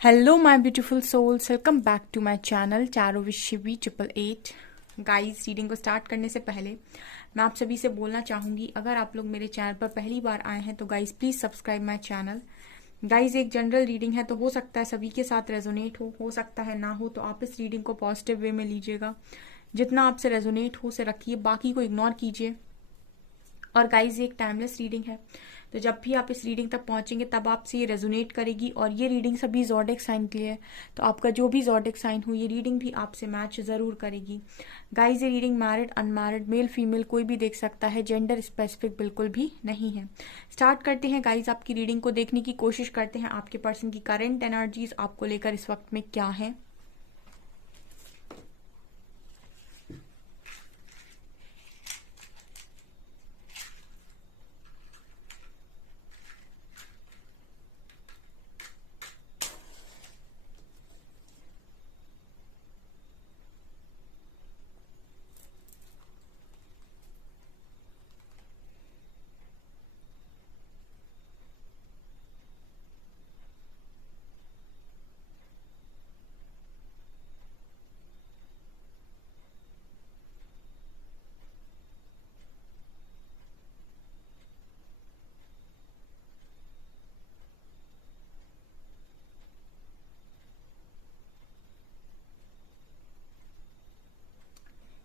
Hello my beautiful souls, welcome back to my channel चारों विश्वी 888। Guys, reading को start करने से पहले मैं आप सभी से बोलना चाहूँगी, अगर आप लोग मेरे चैनल पर पहली बार आए हैं तो guys please subscribe my channel. Guys, एक जनरल रीडिंग है तो हो सकता है सभी के साथ रेजोनेट हो सकता है ना हो, तो आप इस रीडिंग को पॉजिटिव वे में लीजिएगा। जितना आपसे रेजोनेट हो उसे रखिए, बाकी को इग्नोर कीजिए। और गाइज, ये एक टाइमलेस रीडिंग है, तो जब भी आप इस रीडिंग तक पहुंचेंगे तब आपसे ये रेजोनेट करेगी। और ये रीडिंग सभी ज़ोडिक साइन के लिए है, तो आपका जो भी ज़ोडिक साइन हो ये रीडिंग भी आपसे मैच ज़रूर करेगी। गाइज, ये reading married unmarried male female कोई भी देख सकता है, जेंडर स्पेसिफिक बिल्कुल भी नहीं है। स्टार्ट करते हैं गाइज, आपकी रीडिंग को देखने की कोशिश करते हैं आपके पर्सन की करेंट एनर्जीज आपको लेकर इस वक्त में क्या है।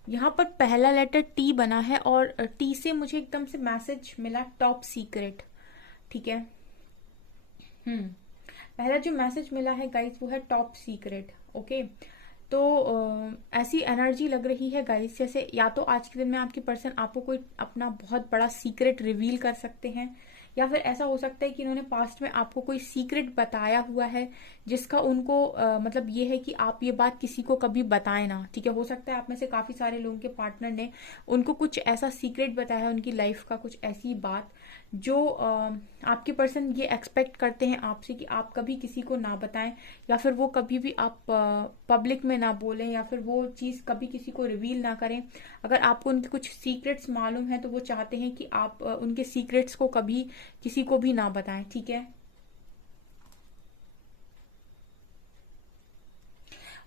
यहाँ पर पहला लेटर टी बना है और टी से मुझे एकदम से मैसेज मिला टॉप सीक्रेट। ठीक है। हम्म। पहला जो मैसेज मिला है गाइस वो है टॉप सीक्रेट। ओके। तो ऐसी एनर्जी लग रही है गाइस, जैसे या तो आज के दिन में आपकी पर्सन आपको कोई अपना बहुत बड़ा सीक्रेट रिवील कर सकते हैं, या फिर ऐसा हो सकता है कि इन्होंने पास्ट में आपको कोई सीक्रेट बताया हुआ है जिसका उनको मतलब ये है कि आप ये बात किसी को कभी बताएं ना। ठीक है। हो सकता है आप में से काफी सारे लोगों के पार्टनर ने उनको कुछ ऐसा सीक्रेट बताया है, उनकी लाइफ का कुछ ऐसी बात जो आपके पर्सन ये एक्सपेक्ट करते हैं आपसे कि आप कभी किसी को ना बताएं, या फिर वो कभी भी आप पब्लिक में ना बोलें, या फिर वो चीज़ कभी किसी को रिवील ना करें। अगर आपको उनके कुछ सीक्रेट्स मालूम है तो वो चाहते हैं कि आप उनके सीक्रेट्स को कभी किसी को भी ना बताएं। ठीक है।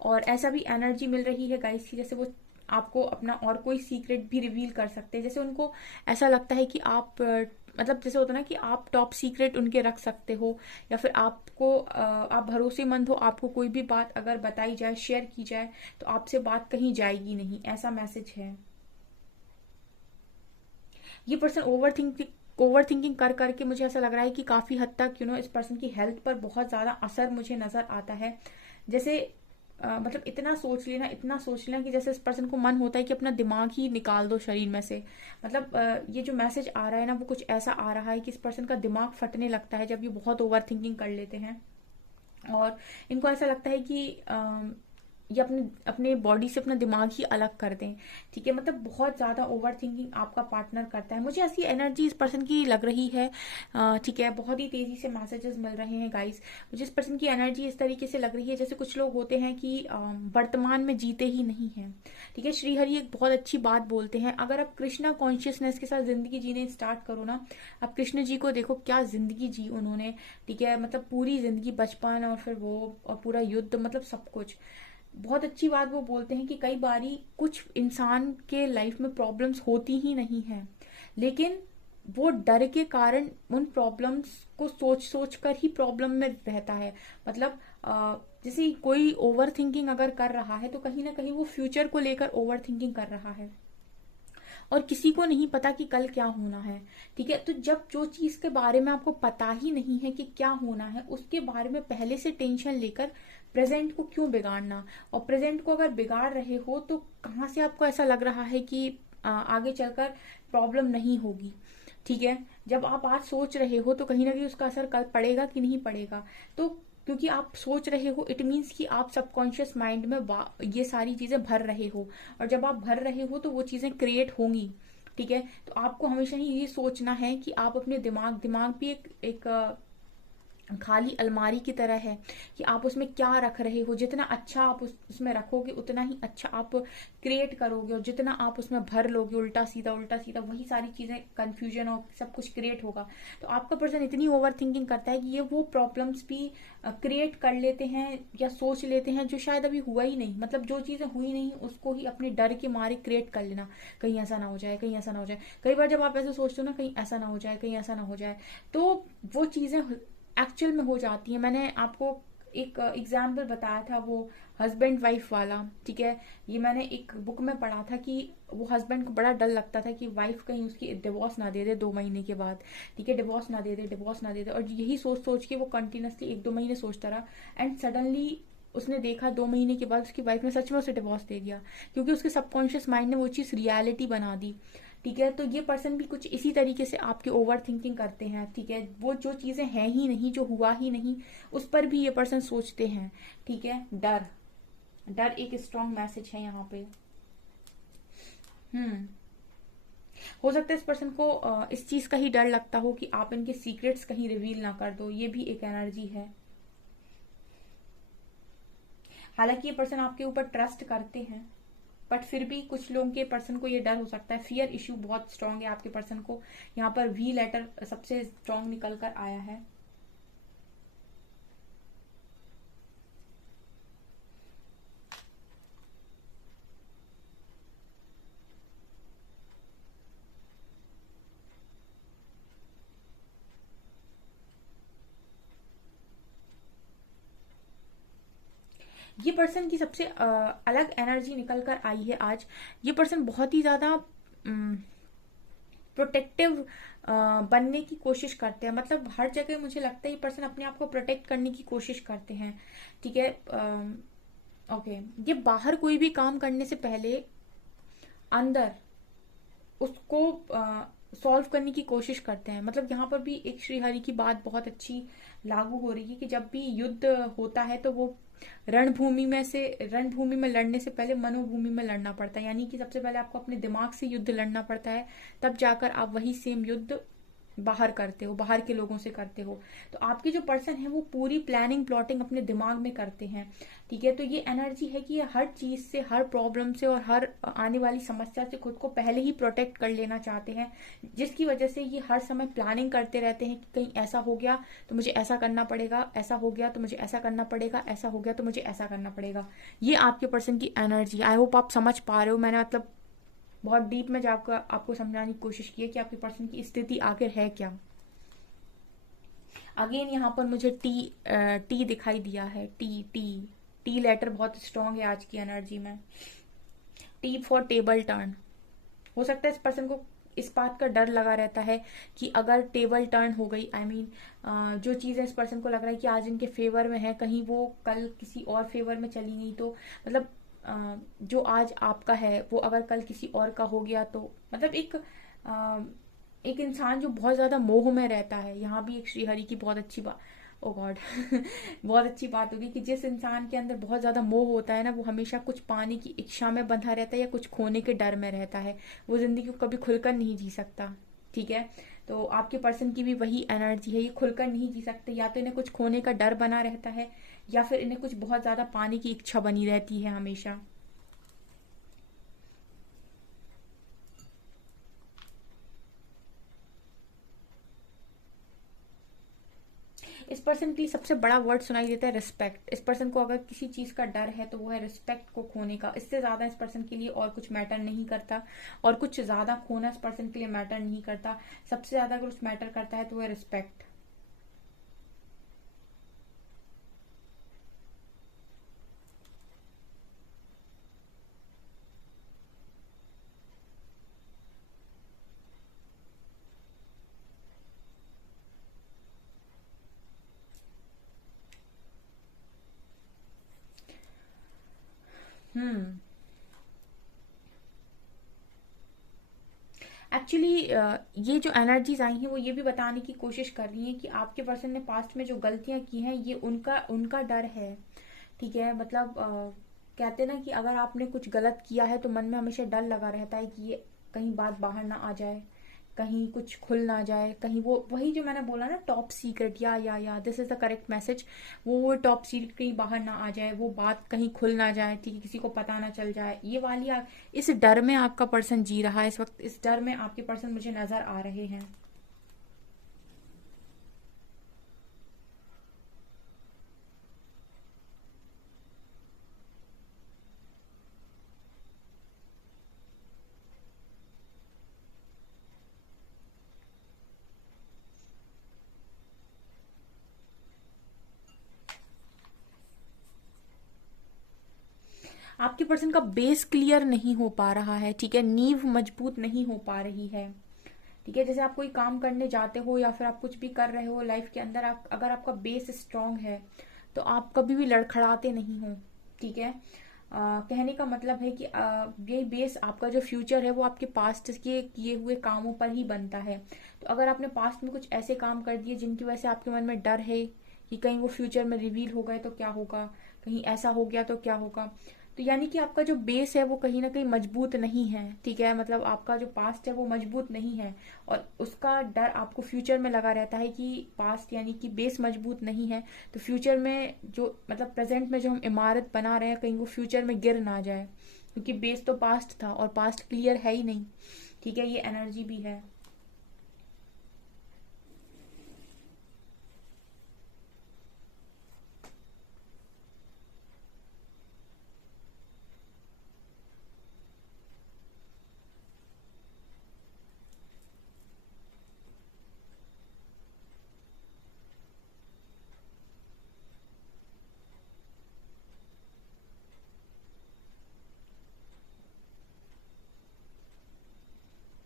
और ऐसा भी एनर्जी मिल रही है गाइस की जैसे वो आपको अपना और कोई सीक्रेट भी रिवील कर सकते हैं, जैसे उनको ऐसा लगता है कि आप मतलब जैसे होता है ना कि आप टॉप सीक्रेट उनके रख सकते हो, या फिर आपको आप भरोसेमंद हो, आपको कोई भी बात अगर बताई जाए शेयर की जाए तो आपसे बात कहीं जाएगी नहीं, ऐसा मैसेज है। ये पर्सन ओवर थिंकिंग कर करके मुझे ऐसा लग रहा है कि काफी हद तक इस पर्सन की हेल्थ पर बहुत ज्यादा असर मुझे नजर आता है। जैसे मतलब इतना सोच लेना कि जैसे इस पर्सन को मन होता है कि अपना दिमाग ही निकाल दो शरीर में से। मतलब ये जो मैसेज आ रहा है ना वो कुछ ऐसा आ रहा है कि इस पर्सन का दिमाग फटने लगता है जब ये बहुत ओवर थिंकिंग कर लेते हैं। और इनको ऐसा लगता है कि ये अपने अपने बॉडी से अपना दिमाग ही अलग कर दें। ठीक है। मतलब बहुत ज्यादा ओवर थिंकिंग आपका पार्टनर करता है, मुझे ऐसी एनर्जी इस पर्सन की लग रही है। ठीक है। बहुत ही तेजी से मैसेजेस मिल रहे हैं गाइस। मुझे इस पर्सन की एनर्जी इस तरीके से लग रही है जैसे कुछ लोग होते हैं कि वर्तमान में जीते ही नहीं है। ठीक है। श्रीहरि एक बहुत अच्छी बात बोलते हैं, अगर आप कृष्णा कॉन्शियसनेस के साथ जिंदगी जीने स्टार्ट करो ना, आप कृष्ण जी को देखो क्या जिंदगी जी उन्होंने। ठीक है। मतलब पूरी जिंदगी, बचपन और फिर वो और पूरा युद्ध, मतलब सब कुछ। बहुत अच्छी बात वो बोलते हैं कि कई बारी कुछ इंसान के लाइफ में प्रॉब्लम्स होती ही नहीं है, लेकिन वो डर के कारण उन प्रॉब्लम्स को सोच सोच कर ही प्रॉब्लम में रहता है। मतलब जैसे कोई ओवर थिंकिंग अगर कर रहा है तो कहीं ना कहीं वो फ्यूचर को लेकर ओवर थिंकिंग कर रहा है, और किसी को नहीं पता कि कल क्या होना है। ठीक है। तो जब जो चीज के बारे में आपको पता ही नहीं है कि क्या होना है, उसके बारे में पहले से टेंशन लेकर प्रेजेंट को क्यों बिगाड़ना। और प्रेजेंट को अगर बिगाड़ रहे हो तो कहाँ से आपको ऐसा लग रहा है कि आगे चलकर प्रॉब्लम नहीं होगी। ठीक है। जब आप आज सोच रहे हो तो कहीं ना कहीं उसका असर कल पड़ेगा कि नहीं पड़ेगा। तो क्योंकि आप सोच रहे हो इट मीन्स कि आप सबकॉन्शियस माइंड में ये सारी चीजें भर रहे हो, और जब आप भर रहे हो तो वो चीजें क्रिएट होंगी। ठीक है। तो आपको हमेशा ही ये सोचना है कि आप अपने दिमाग भी एक खाली अलमारी की तरह है कि आप उसमें क्या रख रहे हो। जितना अच्छा आप उसमें रखोगे उतना ही अच्छा आप क्रिएट करोगे, और जितना आप उसमें भर लोगे उल्टा सीधा वही सारी चीजें, कंफ्यूजन और सब कुछ क्रिएट होगा। तो आपका पर्सन इतनी ओवर थिंकिंग करता है कि ये वो प्रॉब्लम्स भी क्रिएट कर लेते हैं या सोच लेते हैं जो शायद अभी हुआ ही नहीं। मतलब जो चीजें हुई नहीं उसको ही अपने डर के मारे क्रिएट कर लेना, कहीं ऐसा ना हो जाए, कहीं ऐसा ना हो जाए। कई बार जब आप ऐसे सोचते हो ना, कहीं ऐसा ना हो जाए, कहीं ऐसा ना हो जाए, तो वो चीजें एक्चुअल में हो जाती है। मैंने आपको एक एग्जाम्पल बताया था, वो हस्बैंड वाइफ वाला, ठीक है। ये मैंने एक बुक में पढ़ा था कि वो हस्बैंड को बड़ा डर लगता था कि वाइफ कहीं उसकी डिवोर्स ना दे दे 2 महीने के बाद, ठीक है, डिवोर्स ना दे दे, डिवोर्स ना दे दे। और यही सोच सोच के वो कंटिन्यूसली 1-2 महीने सोचता रहा, एंड सडनली उसने देखा 2 महीने के बाद उसकी वाइफ ने सच में उसे डिवोर्स दे दिया, क्योंकि उसके सबकॉन्शियस माइंड ने वो चीज रियलिटी बना दी, ठीक है। तो ये पर्सन भी कुछ इसी तरीके से आपके ओवर थिंकिंग करते हैं, ठीक है। वो जो चीजें हैं ही नहीं, जो हुआ ही नहीं, उस पर भी ये पर्सन सोचते हैं, ठीक है। डर, डर एक स्ट्रॉन्ग मैसेज है यहाँ पे। हम्म हो सकता है इस पर्सन को इस चीज का ही डर लगता हो कि आप इनके सीक्रेट्स कहीं रिवील ना कर दो, ये भी एक एनर्जी है। हालांकि ये पर्सन आपके ऊपर ट्रस्ट करते हैं, बट फिर भी कुछ लोगों के पर्सन को ये डर हो सकता है। फियर इश्यू बहुत स्ट्रांग है आपके पर्सन को। यहाँ पर वी लेटर सबसे स्ट्रांग निकल कर आया है। ये पर्सन की सबसे अलग एनर्जी निकल कर आई है आज। ये पर्सन बहुत ही ज्यादा प्रोटेक्टिव बनने की कोशिश करते हैं। मतलब हर जगह मुझे लगता है ये पर्सन अपने आप को प्रोटेक्ट करने की कोशिश करते हैं, ठीक है। ओके, ये बाहर कोई भी काम करने से पहले अंदर उसको सॉल्व करने की कोशिश करते हैं। मतलब यहाँ पर भी एक श्रीहरि की बात बहुत अच्छी लागू हो रही है कि जब भी युद्ध होता है तो वो रणभूमि में लड़ने से पहले मनोभूमि में लड़ना पड़ता है। यानी कि सबसे पहले आपको अपने दिमाग से युद्ध लड़ना पड़ता है, तब जाकर आप वही सेम युद्ध बाहर करते हो, बाहर के लोगों से करते हो। तो आपके जो पर्सन है वो पूरी प्लानिंग प्लॉटिंग अपने दिमाग में करते हैं, ठीक है। तो ये एनर्जी है कि ये हर चीज से, हर प्रॉब्लम से और हर आने वाली समस्या से खुद को पहले ही प्रोटेक्ट कर लेना चाहते हैं, जिसकी वजह से ये हर समय प्लानिंग करते रहते हैं कि कहीं ऐसा हो गया तो मुझे ऐसा करना पड़ेगा, ऐसा हो गया तो मुझे ऐसा करना पड़ेगा, ऐसा हो गया तो मुझे ऐसा करना पड़ेगा। ये आपके पर्सन की एनर्जी। आई होप आप समझ पा रहे हो। मैंने मतलब बहुत डीप में जाकर आपको समझाने की कोशिश की है कि आपके पर्सन की स्थिति आखिर है क्या। अगेन यहाँ पर मुझे टी दिखाई दिया है। टी टी टी लेटर बहुत स्ट्रांग है आज की एनर्जी में। T for table turn. हो सकता है इस पर्सन को इस बात का डर लगा रहता है कि अगर टेबल टर्न हो गई, आई मीन जो चीजें इस पर्सन को लग रहा है कि आज इनके फेवर में है, कहीं वो कल किसी और फेवर में चली गई तो, मतलब जो आज आपका है वो अगर कल किसी और का हो गया तो, मतलब एक इंसान जो बहुत ज्यादा मोह में रहता है। यहाँ भी एक श्रीहरि की बहुत अच्छी बात, ओ गॉड बहुत अच्छी बात होगी कि जिस इंसान के अंदर बहुत ज्यादा मोह होता है ना, वो हमेशा कुछ पाने की इच्छा में बंधा रहता है या कुछ खोने के डर में रहता है। वो जिंदगी को कभी खुलकर नहीं जी सकता, ठीक है। तो आपके पर्सन की भी वही एनर्जी है। ये खुलकर नहीं जी सकते, या तो इन्हें कुछ खोने का डर बना रहता है या फिर इन्हें कुछ बहुत ज्यादा पाने की इच्छा बनी रहती है हमेशा। इस पर्सन के लिए सबसे बड़ा वर्ड सुनाई देता है रिस्पेक्ट। इस पर्सन को अगर किसी चीज का डर है तो वो है रिस्पेक्ट को खोने का। इससे ज्यादा इस पर्सन के लिए और कुछ मैटर नहीं करता, और कुछ ज्यादा खोना इस पर्सन के लिए मैटर नहीं करता। सबसे ज्यादा अगर कुछ मैटर करता है तो वो है रिस्पेक्ट। हम्म एक्चुअली ये जो एनर्जीज आई हैं वो ये भी बताने की कोशिश कर रही हैं कि आपके पर्सन ने पास्ट में जो गलतियां की हैं ये उनका उनका डर है, ठीक है। मतलब कहते हैं ना कि अगर आपने कुछ गलत किया है तो मन में हमेशा डर लगा रहता है कि ये कहीं बात बाहर ना आ जाए, कहीं कुछ खुल ना जाए, कहीं वो वही जो मैंने बोला ना टॉप सीक्रेट, या this is the correct message. वो टॉप सीक्रेट कहीं बाहर ना आ जाए, वो बात कहीं खुल ना जाए, ठीक है, किसी को पता ना चल जाए, ये वाली इस डर में आपका पर्सन जी रहा है इस वक्त। इस डर में आपके पर्सन मुझे नजर आ रहे हैं। आपके पर्सन का बेस क्लियर नहीं हो पा रहा है, ठीक है, नींव मजबूत नहीं हो पा रही है, ठीक है। जैसे आप कोई काम करने जाते हो या फिर आप कुछ भी कर रहे हो लाइफ के अंदर, अगर आपका बेस स्ट्रांग है तो आप कभी भी लड़खड़ाते नहीं हो, ठीक है। कहने का मतलब है कि ये बेस आपका जो फ्यूचर है वो आपके पास्ट के किए हुए कामों पर ही बनता है। तो अगर आपने पास्ट में कुछ ऐसे काम कर दिए जिनकी वजह से आपके मन में डर है कि कहीं वो फ्यूचर में रिवील हो गए तो क्या होगा, कहीं ऐसा हो गया तो क्या होगा, तो यानी कि आपका जो बेस है वो कहीं ना कहीं मजबूत नहीं है, ठीक है। मतलब आपका जो पास्ट है वो मजबूत नहीं है, और उसका डर आपको फ्यूचर में लगा रहता है कि पास्ट यानी कि बेस मजबूत नहीं है, तो फ्यूचर में जो मतलब प्रेजेंट में जो हम इमारत बना रहे हैं कहीं वो फ्यूचर में गिर ना जाए, क्योंकि बेस तो पास्ट था और पास्ट क्लियर है ही नहीं, ठीक है। ये एनर्जी भी है।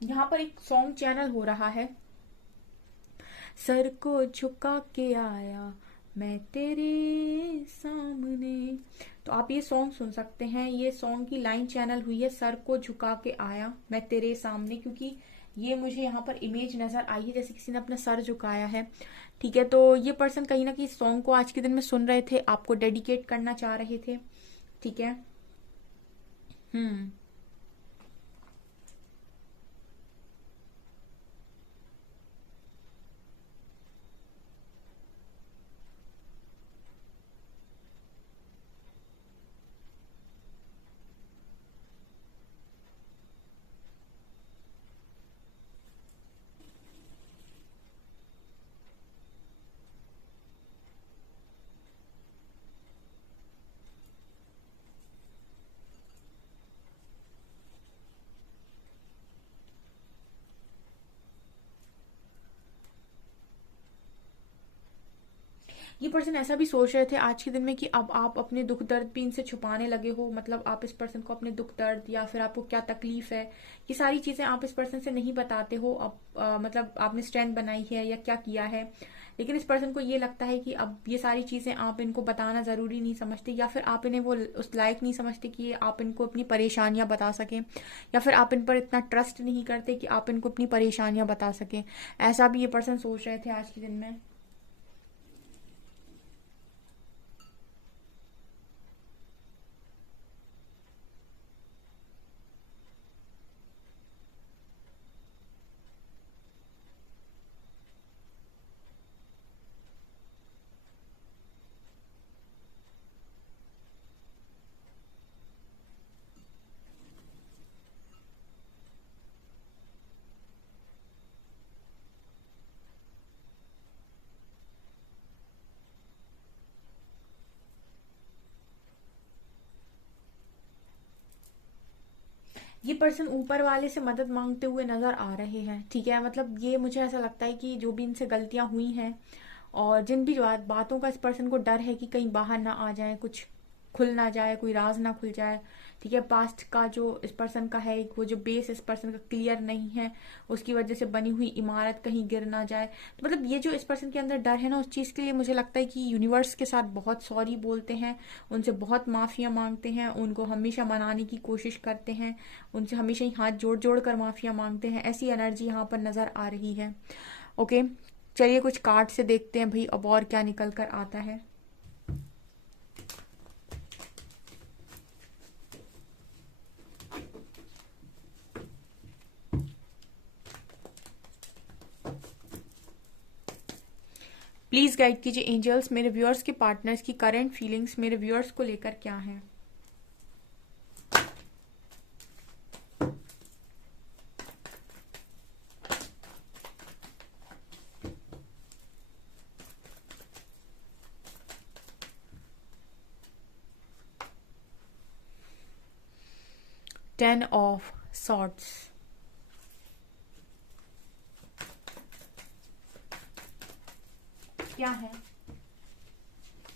यहाँ पर एक सॉन्ग चैनल हो रहा है, सर को झुका के आया मैं तेरे सामने। तो आप ये सॉन्ग सुन सकते हैं, ये सॉन्ग की लाइन चैनल हुई है सर को झुका के आया मैं तेरे सामने, क्योंकि ये मुझे यहाँ पर इमेज नजर आई है जैसे किसी ने अपना सर झुकाया है, ठीक है। तो ये पर्सन कहीं ना कहीं सॉन्ग को आज के दिन में सुन रहे थे, आपको डेडिकेट करना चाह रहे थे, ठीक है। हम्म। ये पर्सन ऐसा भी सोच रहे थे आज के दिन में कि अब आप अपने दुख दर्द भी इनसे छुपाने लगे हो, मतलब आप इस पर्सन को अपने दुख दर्द या फिर आपको क्या तकलीफ है ये सारी चीजें आप इस पर्सन से नहीं बताते हो। अब मतलब आपने स्ट्रेंथ बनाई है या क्या किया है, लेकिन इस पर्सन को ये लगता है कि अब ये सारी चीजें आप इनको बताना जरूरी नहीं समझते, या फिर आप इन्हें वो उस लायक नहीं समझते कि आप इनको अपनी परेशानियां बता सकें, या फिर आप इन पर इतना ट्रस्ट नहीं करते कि आप इनको अपनी परेशानियां बता सकें। ऐसा भी ये पर्सन सोच रहे थे आज के दिन में। ये पर्सन ऊपर वाले से मदद मांगते हुए नजर आ रहे हैं, ठीक है। मतलब ये मुझे ऐसा लगता है कि जो भी इनसे गलतियां हुई हैं और जिन भी बातों का इस पर्सन को डर है कि कहीं बाहर ना आ जाए, कुछ खुल ना जाए, कोई राज ना खुल जाए, ठीक है। पास्ट का जो इस पर्सन का है वो जो बेस इस पर्सन का क्लियर नहीं है, उसकी वजह से बनी हुई इमारत कहीं गिर ना जाए, तो मतलब ये जो इस पर्सन के अंदर डर है ना उस चीज के लिए मुझे लगता है कि यूनिवर्स के साथ बहुत सॉरी बोलते हैं, उनसे बहुत माफिया मांगते हैं, उनको हमेशा मनाने की कोशिश करते हैं, उनसे हमेशा ही हाथ जोड़ जोड़ कर माफिया मांगते हैं, ऐसी एनर्जी यहाँ पर नजर आ रही है। ओके, चलिए कुछ कार्ड से देखते हैं भाई अब और क्या निकल कर आता है। प्लीज गाइड कीजिए एंजल्स, मेरे व्यूअर्स के पार्टनर्स की करंट फीलिंग्स मेरे व्यूअर्स को लेकर क्या है। टेन ऑफ सॉर्ड्स, क्या है?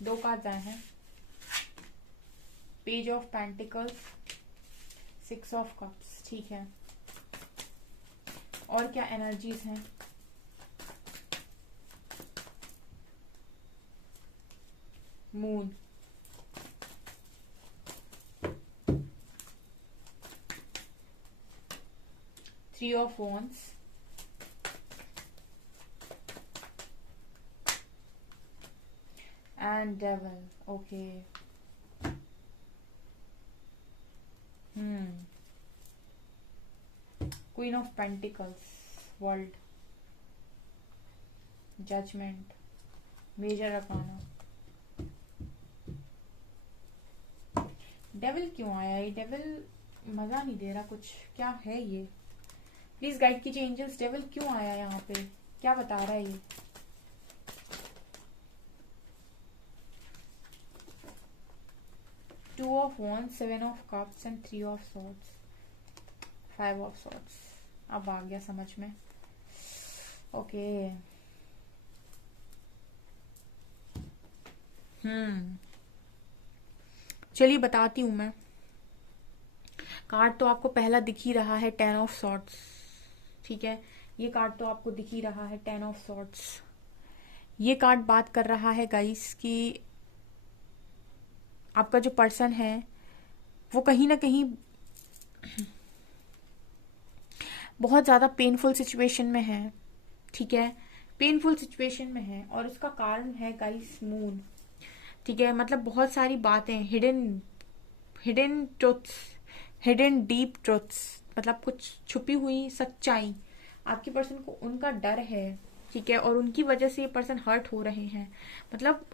दो कार्ड आए हैं, page of pentacles, six of cups, ठीक है। और क्या एनर्जीज हैं? Moon, three of wands, and devil, okay. Queen of pentacles, world, judgement, major arcana. Devil क्यों आया? ये डेविल मजा नहीं दे रहा कुछ, क्या है ये? प्लीज गाइड कीजिए एंजल्स, डेविल क्यों आया यहाँ पे, क्या बता रहा है ये? Two of wands, seven of cups and three of swords, five of swords. अब आ गया समझ में, ओके। चलिए बताती हूं मैं। कार्ड तो आपको पहला दिख ही रहा है, टेन ऑफ सॉर्ड्स, ठीक है। ये कार्ड तो आपको दिख ही रहा है, टेन ऑफ सॉर्ड्स। ये कार्ड बात कर रहा है गाइस कि आपका जो पर्सन है वो कहीं ना कहीं बहुत ज्यादा पेनफुल सिचुएशन में है, ठीक है। पेनफुल सिचुएशन में है और उसका कारण है गाइस मून, ठीक है। मतलब बहुत सारी बातें, hidden hidden truths, hidden deep truths, मतलब कुछ छुपी हुई सच्चाई आपके पर्सन को उनका डर है, ठीक है। और उनकी वजह से ये पर्सन हर्ट हो रहे हैं। मतलब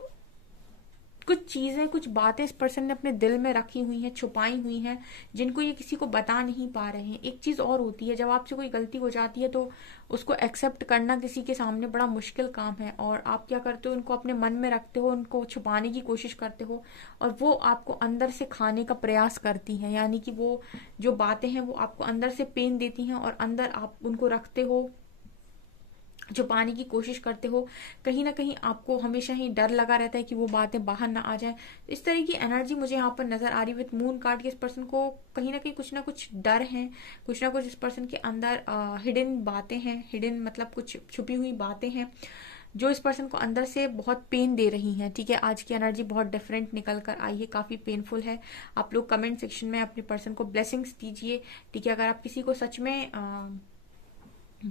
कुछ चीजें, कुछ बातें इस पर्सन ने अपने दिल में रखी हुई हैं, छुपाई हुई हैं, जिनको ये किसी को बता नहीं पा रहे हैं। एक चीज और होती है, जब आपसे कोई गलती हो जाती है तो उसको एक्सेप्ट करना किसी के सामने बड़ा मुश्किल काम है, और आप क्या करते हो, उनको अपने मन में रखते हो, उनको छुपाने की कोशिश करते हो, और वो आपको अंदर से खाने का प्रयास करती हैं। यानी कि वो जो बातें हैं वो आपको अंदर से पेन देती हैं, और अंदर आप उनको रखते हो, छुपाने की कोशिश करते हो। कहीं ना कहीं आपको हमेशा ही डर लगा रहता है कि वो बातें बाहर ना आ जाए। इस तरह की एनर्जी मुझे यहाँ पर नजर आ रही है विद मून कार्ड के। इस पर्सन को कहीं ना कुछ डर है, कुछ ना कुछ इस पर्सन के अंदर हिडन बातें हैं, हिडन मतलब कुछ छुपी हुई बातें हैं जो इस पर्सन को अंदर से बहुत पेन दे रही हैं, ठीक है। आज की एनर्जी बहुत डिफरेंट निकल कर आई है, काफी पेनफुल है। आप लोग कमेंट सेक्शन में अपने पर्सन को ब्लेसिंग्स दीजिए, ठीक है। अगर आप किसी को सच में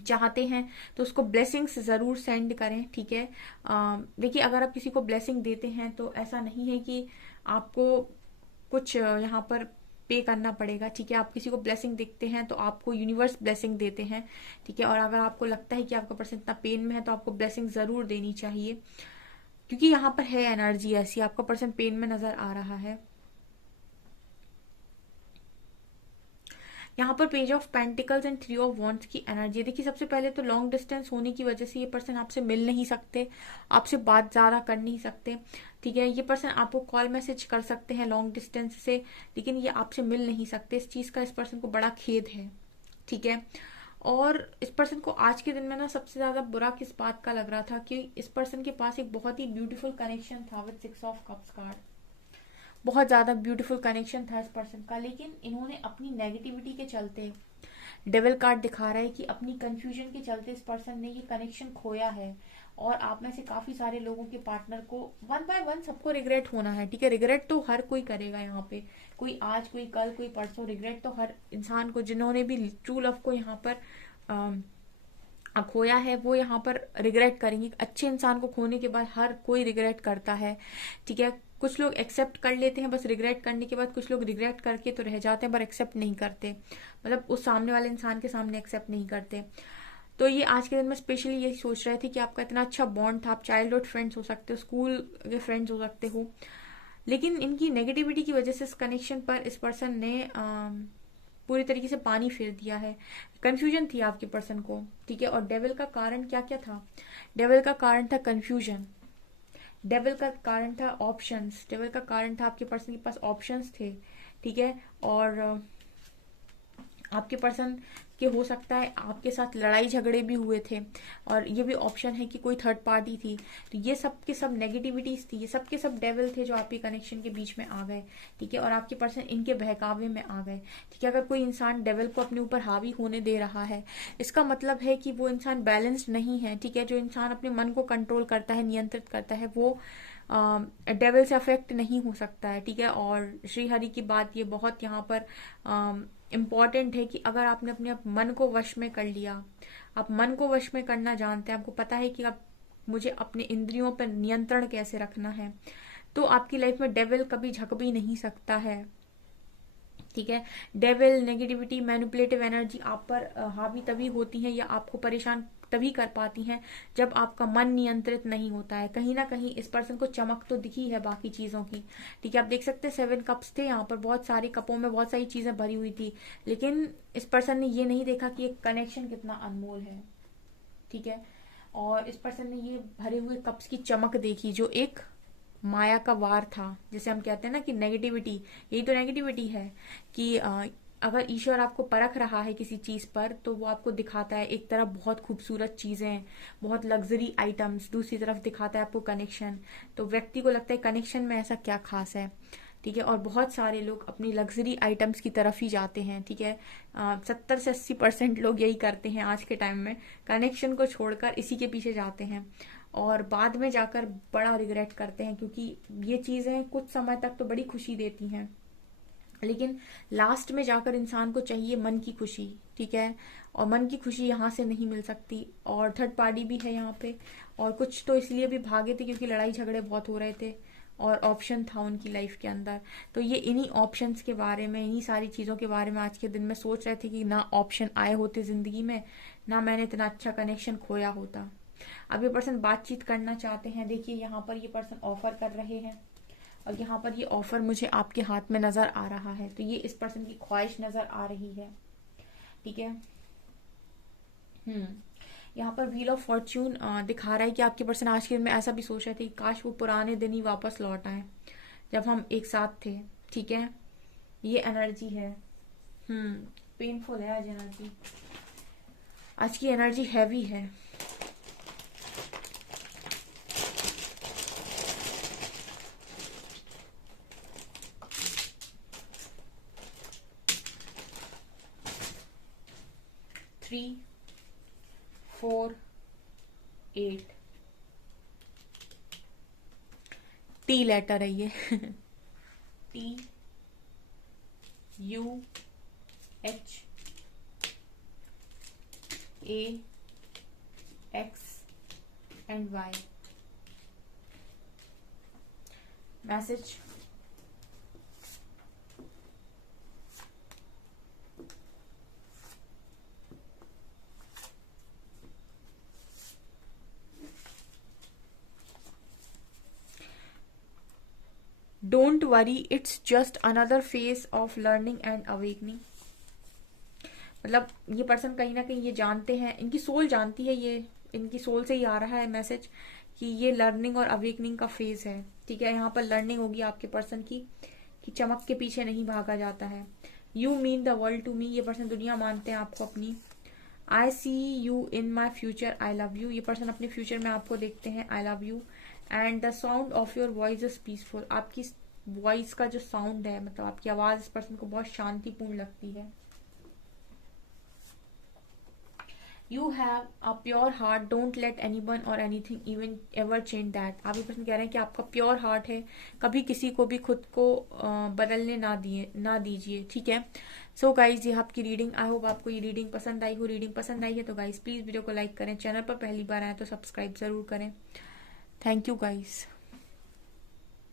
चाहते हैं तो उसको ब्लेसिंग्स जरूर सेंड करें, ठीक है। देखिए, अगर आप किसी को ब्लेसिंग देते हैं तो ऐसा नहीं है कि आपको कुछ यहाँ पर पे करना पड़ेगा, ठीक है। आप किसी को ब्लेसिंग देखते हैं तो आपको यूनिवर्स ब्लेसिंग देते हैं, ठीक है। और अगर आपको लगता है कि आपका पर्सन इतना पेन में है तो आपको ब्लेसिंग जरूर देनी चाहिए, क्योंकि यहाँ पर है एनर्जी ऐसी, आपका पर्सन पेन में नजर आ रहा है। यहाँ पर page of pentacles and three of wands की एनर्जी। देखिए, सबसे पहले तो लॉन्ग डिस्टेंस होने की वजह से ये पर्सन आपसे मिल नहीं सकते, आपसे बात ज्यादा कर नहीं सकते, ठीक है। ये पर्सन आपको कॉल मैसेज कर सकते हैं लॉन्ग डिस्टेंस से, लेकिन ये आपसे मिल नहीं सकते। इस चीज का इस पर्सन को बड़ा खेद है, ठीक है। और इस पर्सन को आज के दिन में ना सबसे ज्यादा बुरा किस बात का लग रहा था कि इस पर्सन के पास एक बहुत ही ब्यूटीफुल कनेक्शन था with six of cups card. बहुत ज्यादा ब्यूटीफुल कनेक्शन था इस पर्सन का, लेकिन इन्होंने अपनी नेगेटिविटी के चलते, डेविल कार्ड दिखा रहा है कि अपनी कंफ्यूजन के चलते इस पर्सन ने ये कनेक्शन खोया है। और आप में से काफी सारे लोगों के पार्टनर को वन बाय वन सबको रिग्रेट होना है, ठीक है। रिग्रेट तो हर कोई करेगा यहाँ पे, कोई आज, कोई कल, कोई परसों। रिग्रेट तो हर इंसान को, जिन्होंने भी ट्रू लव को यहाँ पर खोया है, वो यहाँ पर रिग्रेट करेंगे। अच्छे इंसान को खोने के बाद हर कोई रिग्रेट करता है, ठीक है। कुछ लोग एक्सेप्ट कर लेते हैं बस रिग्रेट करने के बाद, कुछ लोग रिग्रेट करके तो रह जाते हैं पर एक्सेप्ट नहीं करते, मतलब उस सामने वाले इंसान के सामने एक्सेप्ट नहीं करते। तो ये आज के दिन में स्पेशली यही सोच रहे थे कि आपका इतना अच्छा बॉन्ड था, आप चाइल्डहुड फ्रेंड्स हो सकते हो, स्कूल के फ्रेंड्स हो सकते हो, लेकिन इनकी नेगेटिविटी की वजह से इस कनेक्शन पर इस पर्सन ने पूरी तरीके से पानी फेर दिया है। कंफ्यूजन थी आपके पर्सन को, ठीक है। और डेविल का कारण क्या क्या था? डेविल का कारण था कंफ्यूजन, डेविल का कारण था ऑप्शंस, डेविल का कारण था आपके पर्सन के पास ऑप्शंस थे, ठीक है। और आपके पर्सन के हो सकता है आपके साथ लड़ाई झगड़े भी हुए थे, और ये भी ऑप्शन है कि कोई थर्ड पार्टी थी। तो ये सब के सब नेगेटिविटीज थी, ये सब के सब डेविल थे जो आपके कनेक्शन के बीच में आ गए, ठीक है। और आपके पर्सन इनके बहकावे में आ गए, ठीक है। अगर कोई इंसान डेविल को अपने ऊपर हावी होने दे रहा है, इसका मतलब है कि वो इंसान बैलेंस्ड नहीं है, ठीक है। जो इंसान अपने मन को कंट्रोल करता है, नियंत्रित करता है, वो डेविल से अफेक्ट नहीं हो सकता है, ठीक है। और श्री हरि की बात ये बहुत यहाँ पर इम्पॉर्टेंट है कि अगर आपने अपने मन को वश में कर लिया, आप मन को वश में करना जानते हैं, आपको पता है कि अब मुझे अपने इंद्रियों पर नियंत्रण कैसे रखना है, तो आपकी लाइफ में डेविल कभी झक भी नहीं सकता है, ठीक है। डेविल, नेगेटिविटी, मैनिपुलेटिव एनर्जी आप पर हावी तभी होती है या आपको परेशान तभी कर पाती हैं जब आपका मन नियंत्रित नहीं होता है। कहीं ना कहीं इस पर्सन को चमक तो दिखी है बाकी चीजों की, ठीक है। आप देख सकते हैं 7 कप्स थे यहाँ पर, बहुत सारे कपों में बहुत सारी चीजें भरी हुई थी, लेकिन इस पर्सन ने ये नहीं देखा कि एक कनेक्शन कितना अनमोल है, ठीक है। और इस पर्सन ने ये भरे हुए कप्स की चमक देखी जो एक माया का वार था, जैसे हम कहते हैं ना कि नेगेटिविटी, यही तो नेगेटिविटी है कि अगर ईश्वर आपको परख रहा है किसी चीज पर, तो वो आपको दिखाता है एक तरफ बहुत खूबसूरत चीजें, बहुत लग्जरी आइटम्स, दूसरी तरफ दिखाता है आपको कनेक्शन। तो व्यक्ति को लगता है कनेक्शन में ऐसा क्या खास है, ठीक है। और बहुत सारे लोग अपनी लग्जरी आइटम्स की तरफ ही जाते हैं, ठीक है। 70 से 80% लोग यही करते हैं आज के टाइम में, कनेक्शन को छोड़कर इसी के पीछे जाते हैं, और बाद में जाकर बड़ा रिग्रेट करते हैं, क्योंकि ये चीजें कुछ समय तक तो बड़ी खुशी देती हैं, लेकिन लास्ट में जाकर इंसान को चाहिए मन की खुशी, ठीक है। और मन की खुशी यहाँ से नहीं मिल सकती, और थर्ड पार्टी भी है यहाँ पे, और कुछ तो इसलिए भी भागे थे क्योंकि लड़ाई झगड़े बहुत हो रहे थे और ऑप्शन था उनकी लाइफ के अंदर। तो ये इन्हीं ऑप्शंस के बारे में, इन्हीं सारी चीज़ों के बारे में आज के दिन में सोच रहे थे कि ना ऑप्शन आए होते जिंदगी में, ना मैंने इतना अच्छा कनेक्शन खोया होता। अब ये पर्सन बातचीत करना चाहते हैं, देखिए यहाँ पर ये पर्सन ऑफर कर रहे हैं, और यहाँ पर ये ऑफर मुझे आपके हाथ में नजर आ रहा है, तो ये इस पर्सन की ख्वाहिश नजर आ रही है, ठीक है। यहाँ पर व्हील ऑफ फॉर्च्यून दिखा रहा है कि आपके पर्सन आज के दिन में ऐसा भी सोच रहे थे कि काश वो पुराने दिन ही वापस लौट आए जब हम एक साथ थे, ठीक है। ये एनर्जी है, पेनफुल है आज एनर्जी, आज की एनर्जी हैवी है। थ्री, 4, 8, टी लेटर है ये T, U, H, A, X and Y. Message, don't worry, it's just another phase of learning and awakening. मतलब ये पर्सन कहीं ना कहीं ये जानते हैं, इनकी सोल जानती है, ये इनकी सोल से ही आ रहा है मैसेज कि ये लर्निंग और अवेकनिंग का फेज है, ठीक है। यहाँ पर लर्निंग होगी आपके पर्सन की कि चमक के पीछे नहीं भागा जाता है। You mean the world to me, ये पर्सन दुनिया मानते हैं आपको अपनी। I see you in my future, I love you, ये पर्सन अपने फ्यूचर में आपको देखते हैं, I love you. And the sound of your voice is peaceful, आपकी वॉइस का जो साउंड है, मतलब आपकी आवाज इस पर्सन को बहुत शांतिपूर्ण लगती है। You have a pure heart, don't let anyone और anything even ever change that. आप ये पर्सन कह रहे हैं कि आपका प्योर हार्ट है, कभी किसी को भी खुद को बदलने ना दीजिए, ठीक है। सो गाइज ये आपकी रीडिंग, आई होप आपको ये रीडिंग पसंद आई हो। रीडिंग पसंद आई है तो गाइज प्लीज वीडियो को लाइक करें, चैनल पर पहली बार आए तो सब्सक्राइब जरूर करें। Thank you guys.